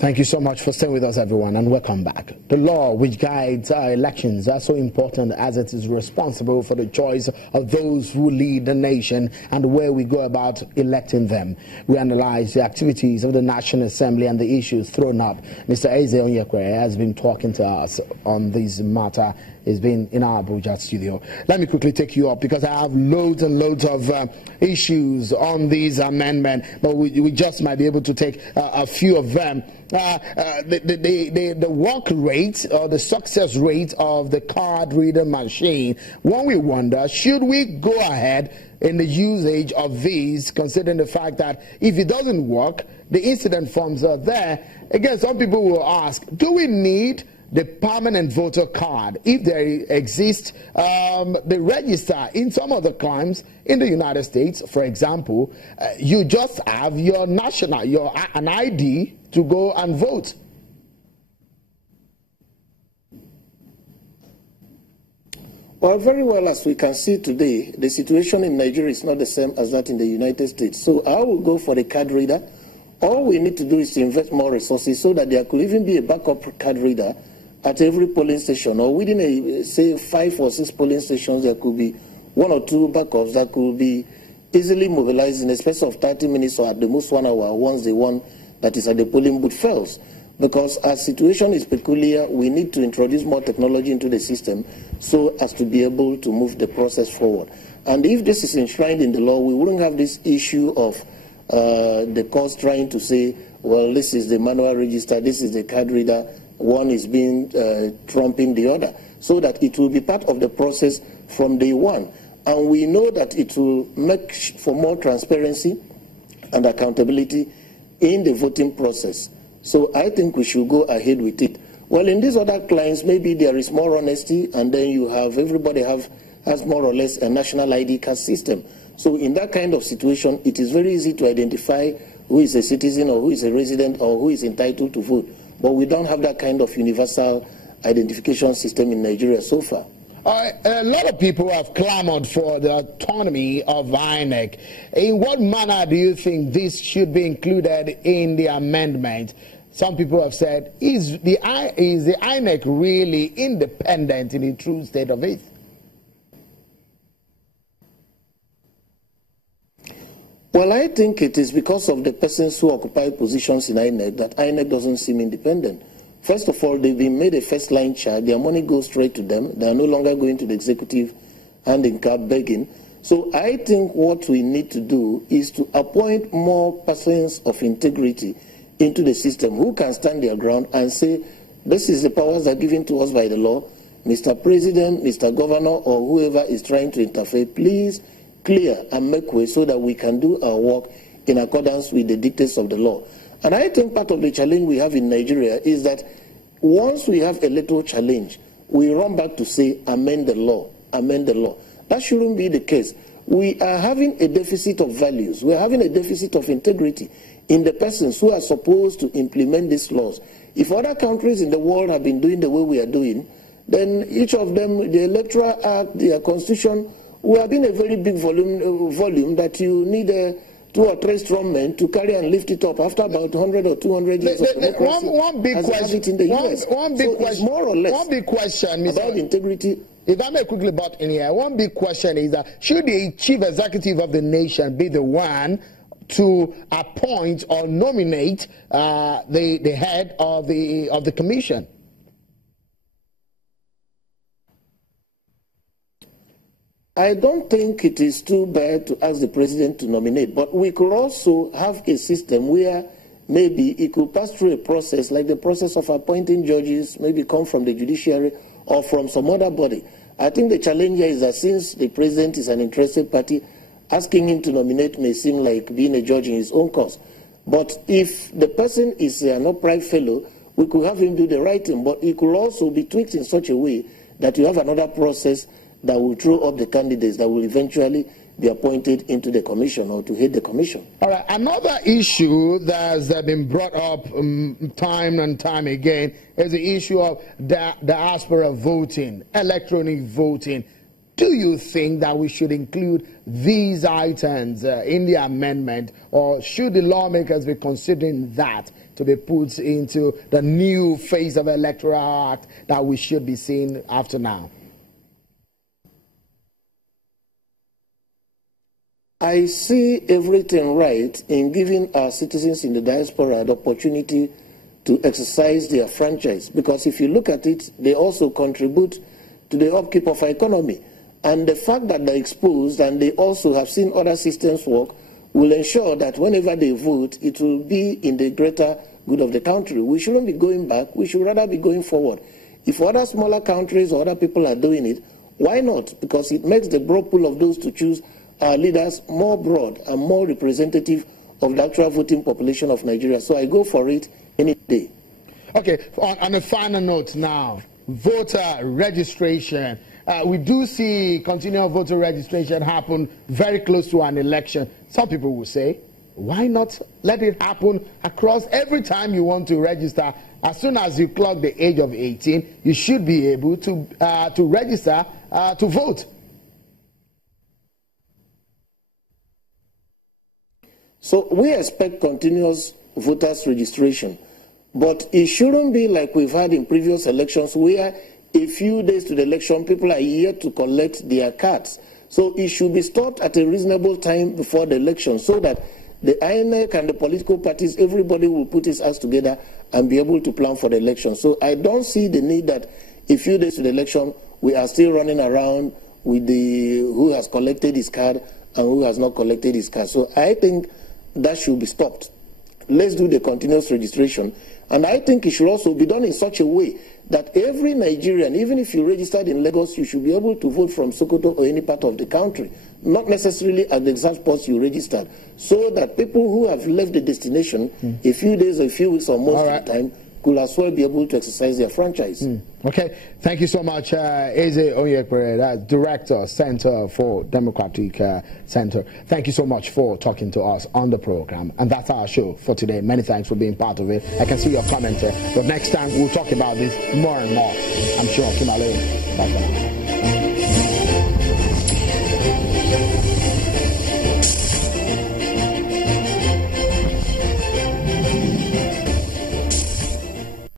Thank you so much for staying with us, everyone, and welcome back. The law which guides our elections are so important as it is responsible for the choice of those who lead the nation and where we go about electing them. We analyze the activities of the National Assembly and the issues thrown up. Mr. ONYEKPERE has been talking to us on this matter. He's been in our Abuja studio. Let me quickly take you up because I have loads and loads of issues on these amendments, but we just might be able to take a few of them. The work rate or the success rate of the card reader machine, one we wonder, should we go ahead in the usage of these, considering the fact that if it doesn't work, the incident forms are there. Again, some people will ask, do we need the permanent voter card if there exists the register in some of the crimes in the United States? For example, you just have your national, an ID to go and vote. Well, very well, as we can see today, the situation in Nigeria is not the same as that in the United States. So I will go for the card reader. All we need to do is to invest more resources so that there could even be a backup card reader at every polling station, or within say 5 or 6 polling stations, there could be 1 or 2 backups that could be easily mobilized in a space of 30 minutes or at the most 1 hour once the one that is at the polling booth fails. Because our situation is peculiar, we need to introduce more technology into the system so as to be able to move the process forward. And if this is enshrined in the law, we wouldn't have this issue of the courts trying to say, well, this is the manual register, this is the card reader, one is being trumping the other, so that it will be part of the process from day one. And we know that it will make for more transparency and accountability in the voting process. So I think we should go ahead with it. Well, in these other clients, maybe there is more honesty, and then you have everybody has more or less a national ID card system. So in that kind of situation, it is very easy to identify who is a citizen or who is a resident or who is entitled to vote. But we don't have that kind of universal identification system in Nigeria so far. A lot of people have clamored for the autonomy of INEC. In what manner do you think this should be included in the amendment? Some people have said, is the INEC really independent in the true state of it? Well, I think it is because of the persons who occupy positions in INEC that INEC doesn't seem independent. First of all, they've been made a first-line charge. Their money goes straight to them. They are no longer going to the executive hand in cap begging. So I think what we need to do is to appoint more persons of integrity into the system who can stand their ground and say, this is the powers that are given to us by the law. Mr. President, Mr. Governor, or whoever is trying to interfere, please clear and make way so that we can do our work in accordance with the dictates of the law. And I think part of the challenge we have in Nigeria is that once we have electoral challenge, we run back to say, amend the law, amend the law. That shouldn't be the case. We are having a deficit of values. We are having a deficit of integrity in the persons who are supposed to implement these laws. If other countries in the world have been doing the way we are doing, then each of them, the Electoral Act, their constitution, we have been a very big volume that you need 2 or 3 strong men to carry and lift it up after about 100 or 200 years of democracy. One big question. One big question about integrity. If I may quickly butt in here, one big question is that should the chief executive of the nation be the one to appoint or nominate the head of the commission? I don't think it is too bad to ask the president to nominate, but we could also have a system where maybe it could pass through a process like the process of appointing judges, maybe come from the judiciary or from some other body. I think the challenge here is that since the president is an interested party, asking him to nominate may seem like being a judge in his own cause. But if the person is an upright fellow, we could have him do the right thing, but it could also be tweaked in such a way that you have another process that will throw up the candidates that will eventually be appointed into the commission or to head the commission. All right, another issue that's been brought up time and time again is the issue of diaspora voting, electronic voting. Do you think that we should include these items in the amendment, or should the lawmakers be considering that to be put into the new phase of Electoral Act that we should be seeing after now? I see everything right in giving our citizens in the diaspora the opportunity to exercise their franchise, because if you look at it, they also contribute to the upkeep of our economy. And the fact that they're exposed and they also have seen other systems work will ensure that whenever they vote, it will be in the greater good of the country. We shouldn't be going back. We should rather be going forward. If other smaller countries or other people are doing it, why not? Because it makes the broad pool of those to choose our leaders more broad and more representative of the actual voting population of Nigeria. So I go for it any day. Okay, on a final note now, voter registration. We do see continual voter registration happen very close to an election. Some people will say, why not let it happen across every time you want to register? As soon as you clock the age of 18, you should be able to register to vote. So we expect continuous voters registration, but it shouldn't be like we've had in previous elections where a few days to the election, people are yet to collect their cards. So it should be stopped at a reasonable time before the election so that the INEC and the political parties, everybody will put his hands together and be able to plan for the election. So I don't see the need that a few days to the election, we are still running around with who has collected his card and who has not collected his card. So I think that should be stopped. Let's do the continuous registration. And I think it should also be done in such a way that every Nigerian, even if you registered in Lagos, you should be able to vote from Sokoto or any part of the country, not necessarily at the exact spot you registered, so that people who have left the destination a few days or a few weeks or most of the time could as well be able to exercise their franchise. Okay, thank you so much, Eze ONYEKPERE, that's Director, Center for Democratic Center. Thank you so much for talking to us on the program. And that's our show for today. Many thanks for being part of it. I can see your comment here. But next time, we'll talk about this more and more. I'm sure. Kimale. Bye-bye.